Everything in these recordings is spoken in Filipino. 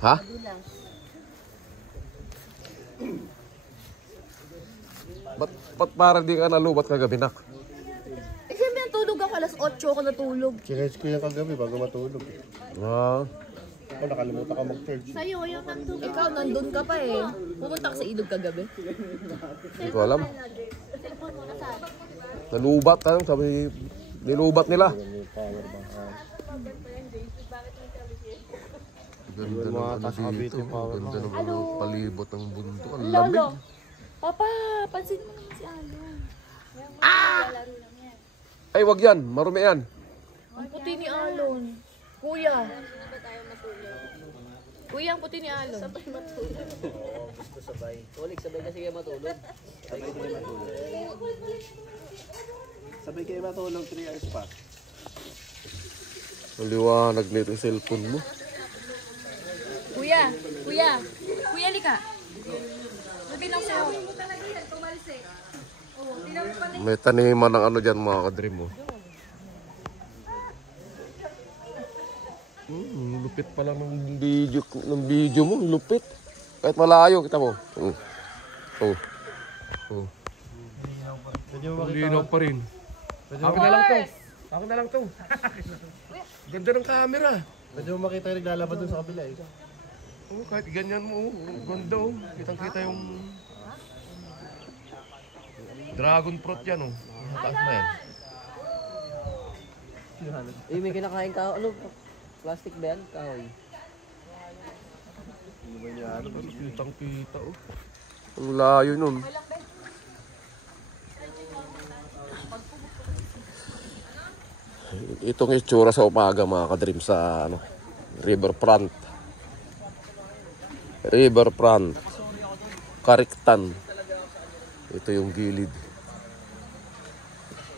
Ha? Ba't parang di ka nalubat kagabi, nak? Eh, siyempre natulog ako. Alas 8 ako natulog. Chineche ko yung kagabi bago matulog. Ah. Ako nakalimutan ka mag-charge. Sa'yo, yung nandun. Ikaw, nandun ka pa eh. Pumunta ka sa ilog kagabi. Hindi ko alam. Nalubat, ano? Sabi, nilubat nila. Ganda ng ano dito. Ganda ng palibot ng bundok. Ang lamig. Papa, pansin mo naman si Alon. Ay, wag yan. Marumi yan. Ang puti ni Alon. Kuya. Kuya, ang puti ni Alon. Sabay matulog. Gusto sabay. Tulig, sabay kasi kayo matulog. Sabay kayo matulog. Sabay kayo matulog 3 hours pa. Maliwanag nito yung cellphone mo. Kuya, kuya. Kuya, lika. Sabi lang sa'yo. May taniman ng ano dyan mga kadream mo. Lupit pala ng video mo, lupit. Kahit malayo kita mo. Linaw pa rin. Akin na lang to. Akin na lang to. Ganda ng camera. Pwede mo makita yung naglalabas dun sa kabila eh. Oh, kahit ganyan mo, ganda oh. Kitang-kita yung dragon fruit yan oh. Taas na yan. Eh, may kinakain ka. Ano? Plastic ba yan? Kahoy. Kitang-kita oh. Ang layo nun. Itong itsura sa umaga mga kadream sa ano, riverfront. Riverfront. Kariktan. Ito yung gilid.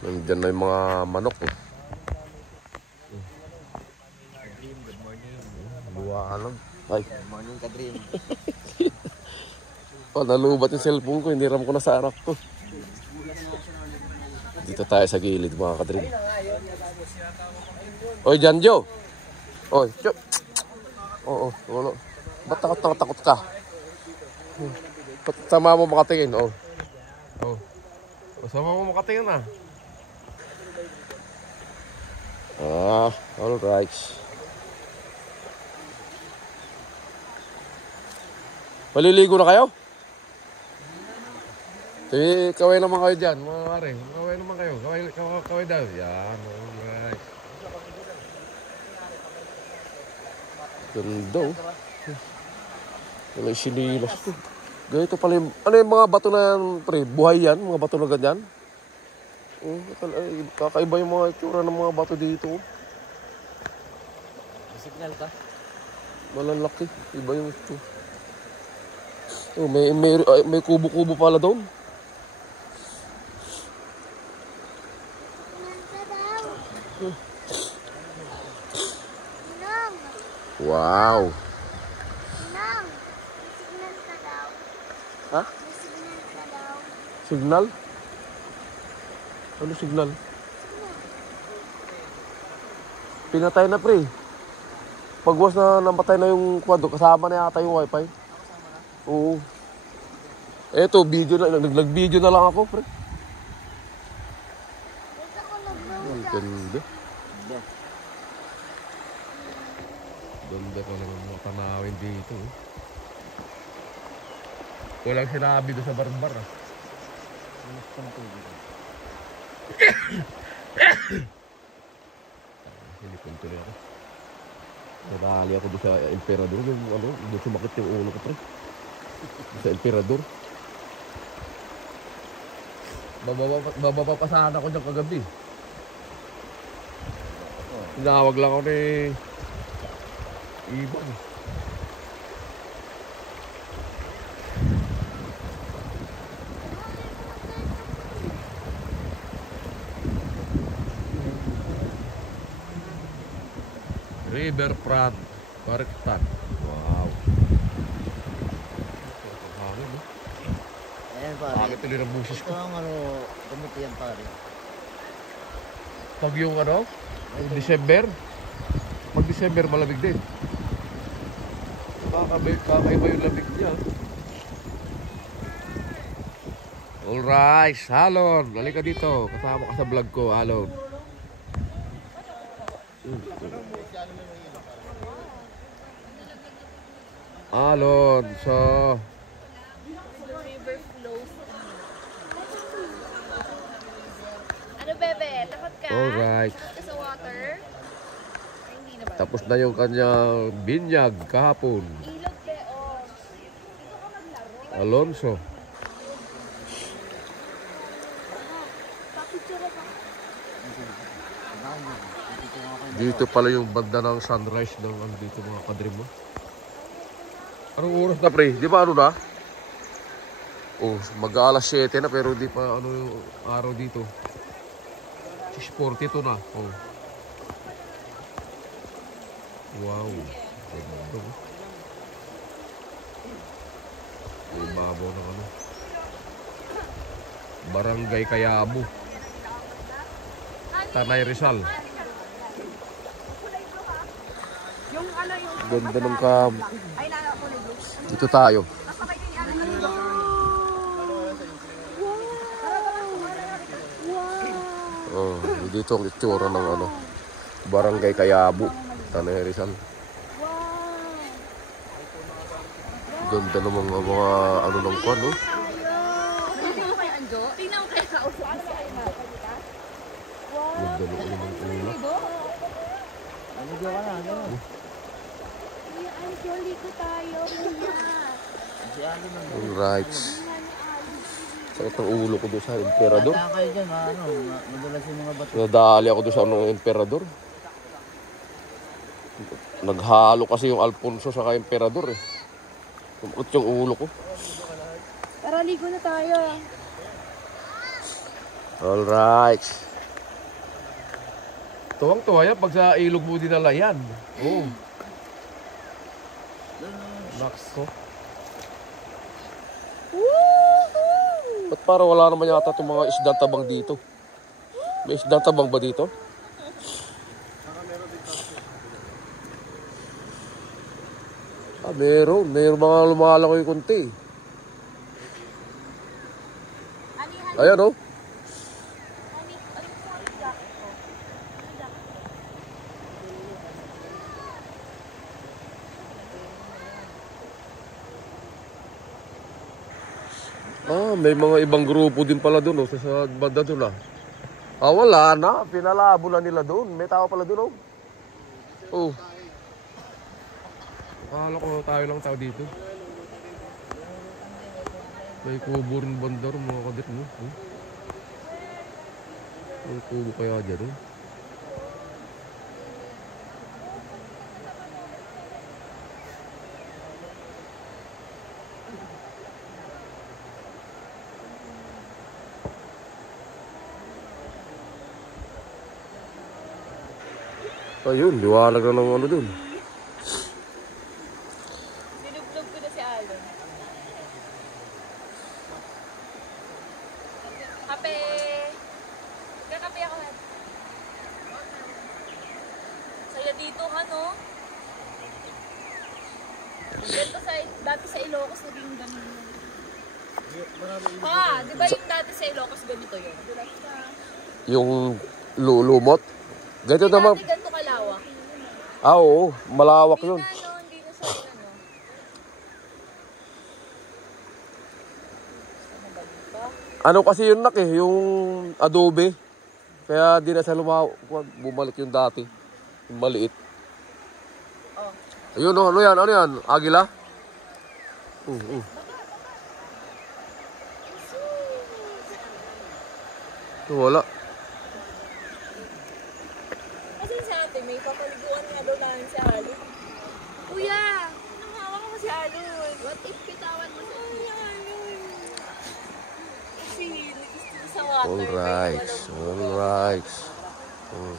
Nandiyan na yung mga manok. Oh. Good morning. Luwanag. Ay. Good morning, Kadrim. Oh, nalubat yung cellphone ko. Hindi ram ko na sa anak ko. Dito tayo sa gilid mga kadream. Oy, Janjo. Oy, Chop. Oo, wala. Ba't takot ka? Ba't sama mo makatingin? Oh. Oh. Sama mo makatingin na. Alright. Maliligo na kayo? Sige, kaway naman kayo dyan, mga kare. Kaway naman kayo. Kaway daw. Yan, alright. Ganda oh. Wala yung sinilas ko. Ganito pala yung... Ano yung mga bato na yan, pre? Buhay yan? Mga bato na ganyan? Kakaiba yung mga itsura ng mga bato dito. Signal ka? Malalaki. Iba yung ito. Oh, may kubo-kubo pala doon. Wow. Ha? Signal? Ano signal? Pinatay na pre. Pagwas na namatay na yung kwado, kasama na yata yung wifi. Oo. Eto, video na, nag-video na lang ako pre. Ang ganda. Ganda ko naman mga tanawin dito. Walang sinabi doon sa barbar ah. Silipon tuloy ako. Nadali ako doon sa Emperador. Yung ano, doon sumakit yung ulo ko pre. Sa Emperador. Babapasahan ako dyan kagabi. Tinawag lang ako ni Ibang. Riverfront, Kariktan. Wow. Hangin, no? Ayan, pare. Hangin tuloy ng busis Ito ko. ang ano, kumiti yan, pare. Pag yung ano, December, pag December malamig din. Kakaiba yung lamig niya. Alright, Alon. Halika dito. Kasama ka sa vlog ko, Alon. Alon, so... River flows. Ano, bebe? Takot ka? Alright. Takot ka sa water? Ay, hindi na ba? Tapos na yung kanyang binyag kahapon. Ilog, be, oh. Dito ka maglaro. Alonso. Papicture ka. Dito pala yung banda ng sunrise ng ano dito mga kadrim mo. Anong oras na pre? Di ba ano na? Oh, mag-aalas 7 na pero di pa ano yung araw dito. 6:42 na. Oh. Wow. Ganda. May babaw ng ano. Barangay Kayabo. Tanay Rizal. Ganda ng kam. Dito tayo. Oh, dito ang itsura ng ano. Barangay Kayabo, Tanay Rizal. Ganda ng mga ano ng kwan, no? Tingnan mo kaya kausap si Alma. Ganda ng ulo ng ulo. Alright. Sakit ang ulo ko doon sa emperador. Kayo dyan, madulas yung mga bato. Nadali ako doon sa anong emperador. Naghalo kasi yung Alfonso sa emperador eh. Tumukot yung ulo ko. Tara, ligo na tayo. Alright. Tuwang-tuwa yan pag sa ilog mo dinala yan. Oo. Nako. Ba't para wala naman yata itong mga isda tabang dito? May isda tabang ba dito? Ah, meron. Meron mga lumalaki yung kunti. Ayan oh. Ah, may mga ibang grupo din pala doon, oh, sa banda doon ah. Ah, wala na. Pinalabo na nila doon. May tao pala doon, oh. Oh. Akala ko tayo lang tao dito. May kubo rin bandar, mga kadit mo. Oh. May kubo kaya dyan, oh. Ayun, liwanag na ng ano dun. Sinublog ko na si Alon. Kape! Kakape ako. Saya dito, ano? Dito sa, dati sa Ilocos naging ganun. Ha, di ba yung dati sa Ilocos ganito yun? Yung lulumot. Ganito naman. Dati ganito kalawak. Ah, oo. Malawak yun. Hindi na sa ano. Ano kasi yun nak eh, yung adobe. Kaya di na sa bumalik yung dati. Yung maliit. Oh. Ayun oh, ano yan? Ano yan? Agila? Wala. Kasi sa atin, may papaliguan nga daw namin si Alon. Kuya! Anong hawak mo si Alon? What if pitawan mo si Alon? Kasi gusto sa water. Alright. Alright. Oh.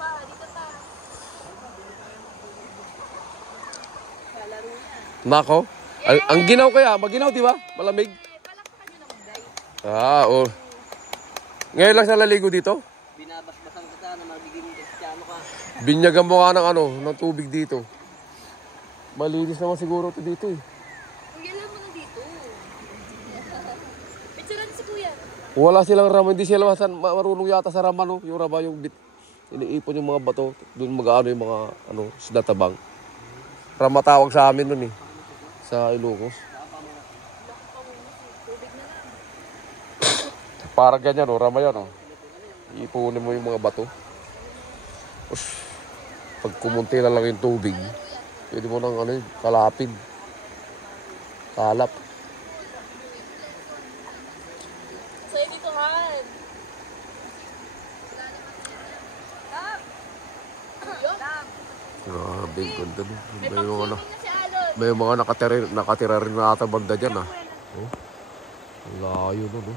Pa, dito pa. Kalaro na. Nako. Ang ginaw kaya, maginaw, di ba? Malamig. Palakpakan nyo naman, guys. Ah, oh. Ngayon lang sa laligo dito? Binabasbasan kita na magiging kristyano ka. Binyagan mo nga ng tubig dito. Malinis naman siguro ito dito eh. Kuya lang mo na dito. Picturean si kuya. Wala silang raman, hindi sila marunong yata sa raman, no? Yung raman, yung iniipon yung mga bato, doon mag-ano yung mga isda tabang. Rama tawag sa amin nun eh, sa Ilocos. Parang ganyan, no? Rama yan, no? Iipunin mo yung mga bato. Pag kumunti na lang yung tubig, pwede mo nang kalapin. Kalap. Sa'yo dito, Han. Grabe, ganda no. May May mga, pang-swimming na si Alon. may mga nakatira rin na ata banda dyan, ah. Oh, ang layo no, no.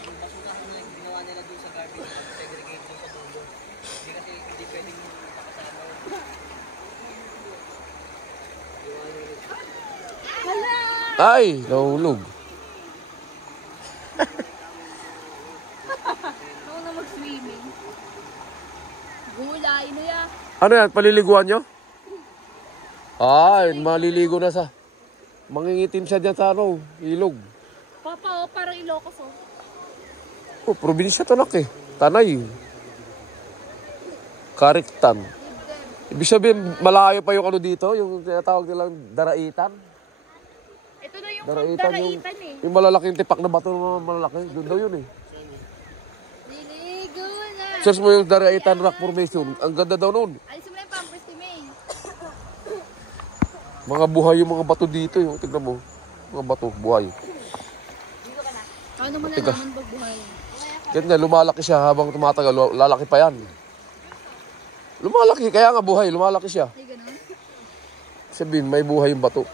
Yung basurahan na ginawa nila doon sa garbage, segregate doon sa dulo. Hindi kasi hindi pwedeng makasama yun. Ay, nahulog. Ako na mag-swimming. Gulay na ya. Ano yan, paliliguan nyo? Ay, maliligo na sa... Mangingitim siya dyan sa ilog. Papa, oh, parang Ilocos, oh. Oh, probinsya to nak eh. Tanay. Kariktan. Ibig sabihin, malayo pa yung dito, yung tinatawag nilang daraitan. Ito na yung Daraitan yung, daraitan, eh. yung malalaking tipak na bato na malalaki. Doon daw yun eh. Liligo na. Search mo yung daraitan rock formation. Ang ganda daw noon. Alisin mo na yung pampers ni May. Mga buhay yung mga bato dito. Yung, tignan mo. Mga bato, buhay. Ano mo na Tigas. naman pagbuhay? Ganyan, lumalaki siya habang tumatagal. Lalaki pa yan. Lumalaki, kaya nga buhay. Lumalaki siya. Ay, ganun? Sabihin, may buhay yung bato.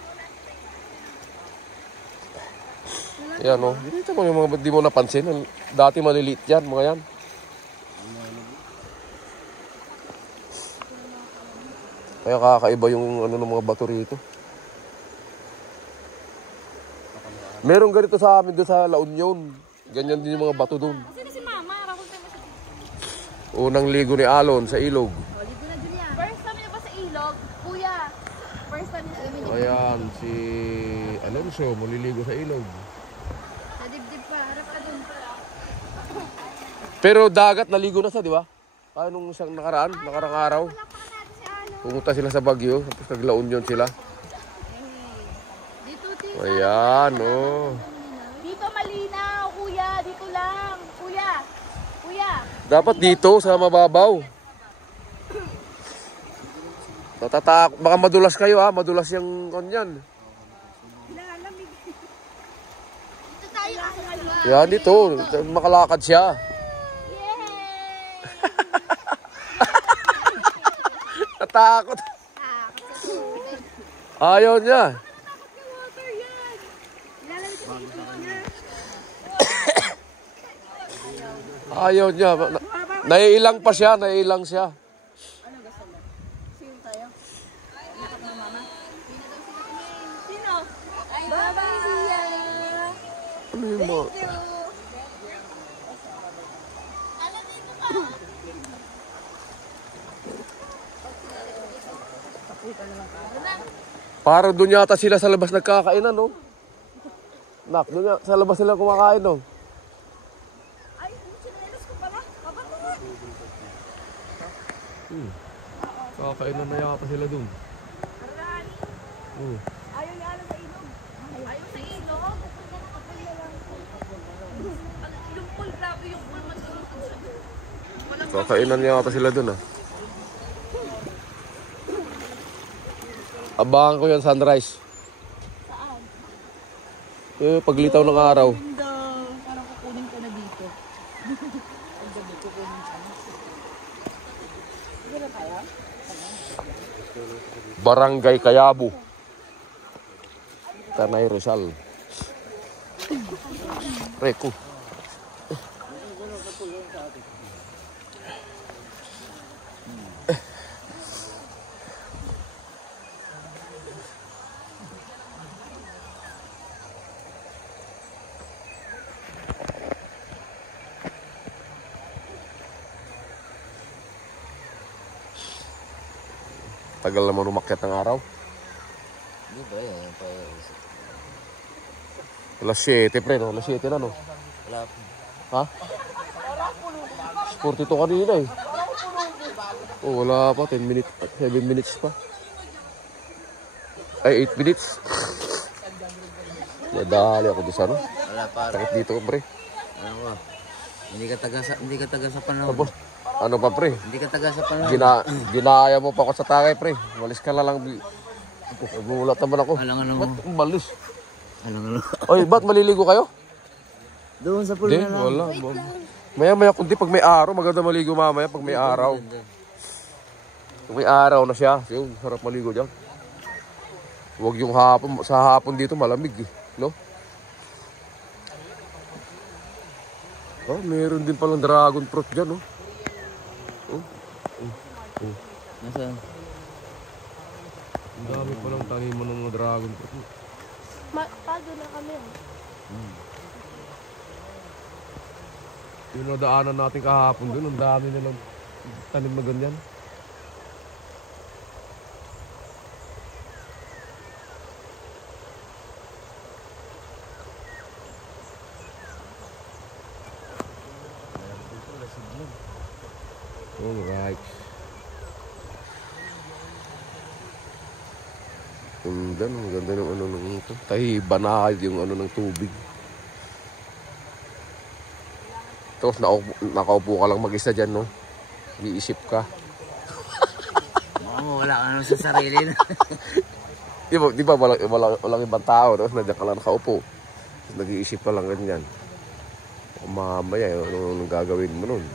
Yan o. Dito mo yung mga di mo napansin. Dati maliliit yan, mga yan. Kaya kakaiba yung ng mga bato rito. Merong ganito sa amin doon sa La Union. Ganyan din yung mga bato doon. Sino si Mama? Rakunta mo siya. Unang ligo ni Alon sa ilog. Oh, ligo na dun yan. First time niya ba sa ilog? Kuya, first time niya alam niya. Ayan, si Alonso maliligo sa ilog. Sa dibdib pa, harap ka dun. Pero dagat, naligo na siya, di ba? Kaya nung isang nakarang araw. Wala pa ka natin si Alon. Pumunta sila sa Baguio, tapos nag-La Union sila. Dito, tita. Ayan, oh. Dito malinaw, kuya. Dito lang. Kuya. Kuya. Dapat dito, sa mababaw. Baka madulas kayo ha, madulas yung kanyan. Lalamig. Dito tayo kasi kaliwa. Yan, dito, makalakad siya. Yay! Natakot. Kasi Ayaw niya. natakot yung water yan. Lalamig sa dito niya. Ayaw niya. Naiilang pa siya, naiilang siya. Sino tayo? Nakat ng mama? Sino? Bye-bye, Sia! Ano yung mga... Alam dito ka! Parang doon yata sila sa labas nagkakainan, no? Nak, doon yata sa labas sila kumakain, no? Ay, sinelas ko pala. Kapatid! Kakainan na yata sila doon. Arani! Ayaw niya alam sa ilog. Ayaw sa ilog? Yung pool, grabe yung pool. Matulog siya. Walang Kakainan na yata sila doon, ah. Abangan ko yan, sunrise. saan? Paglitaw ng araw. Ganda. Parang kukunin ko na dito. Barangay Kayabo. Tanay Rizal. Reko. Tagal naman umakyat ng araw. Hindi ba yan? Alas 7 pre, no? Alas 7 na, no? Wala po. Ha? 42 kanina eh. Oh, wala pa. 10 minutes. 7 minutes pa. Ay, 8 minutes. Nadali ako doon sa ano. Wala pa. Sakit dito, pre. Ano ba? Hindi ka taga sa panahon. Tapos, ano pa, pre? Hindi ka taga sa panahon. Ginaya mo pa ako sa takay, pre. Malis ka na lang. Nagulat naman ako. Alang-alang mo. Ba't umalis? Alang-alang. Oy, ba't maliligo kayo? Doon sa pool Hindi, na lang. wala. Maya-maya, kundi pag may araw, maganda maligo mamaya pag may araw. Pag may araw na siya, yung sarap maligo dyan. Huwag yung hapon, sa hapon dito malamig eh, no? Oh, meron din palang dragon fruit dyan, no? Nasaan? Ang dami palang taniman ng mga dragon fruit. Pago na kami. Yung nadaanan natin kahapon dun, ang dami nilang tanim na ganyan. Alright. Ang ganda ng ano ng ito. Tahiba na yung ano ng tubig. Tapos nakaupo ka lang mag-isa dyan, no? Iisip ka. Wala ka naman sa sarili na. Di ba walang ibang tao, no? Nandiyan ka lang nakaupo. Nag-iisip ka lang ganyan. Mamaya, anong gagawin mo nun?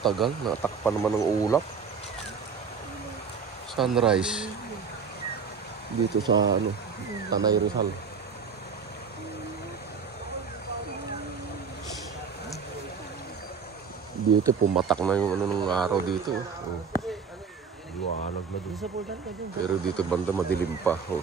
Tagal, natakpan naman ng ulap. Sunrise. Dito sa ano, Tanay Rizal. Dito pumatak na yung ano ng araw dito. Oh. Liwanag na dito. Pero dito banda madilim pa. Oh.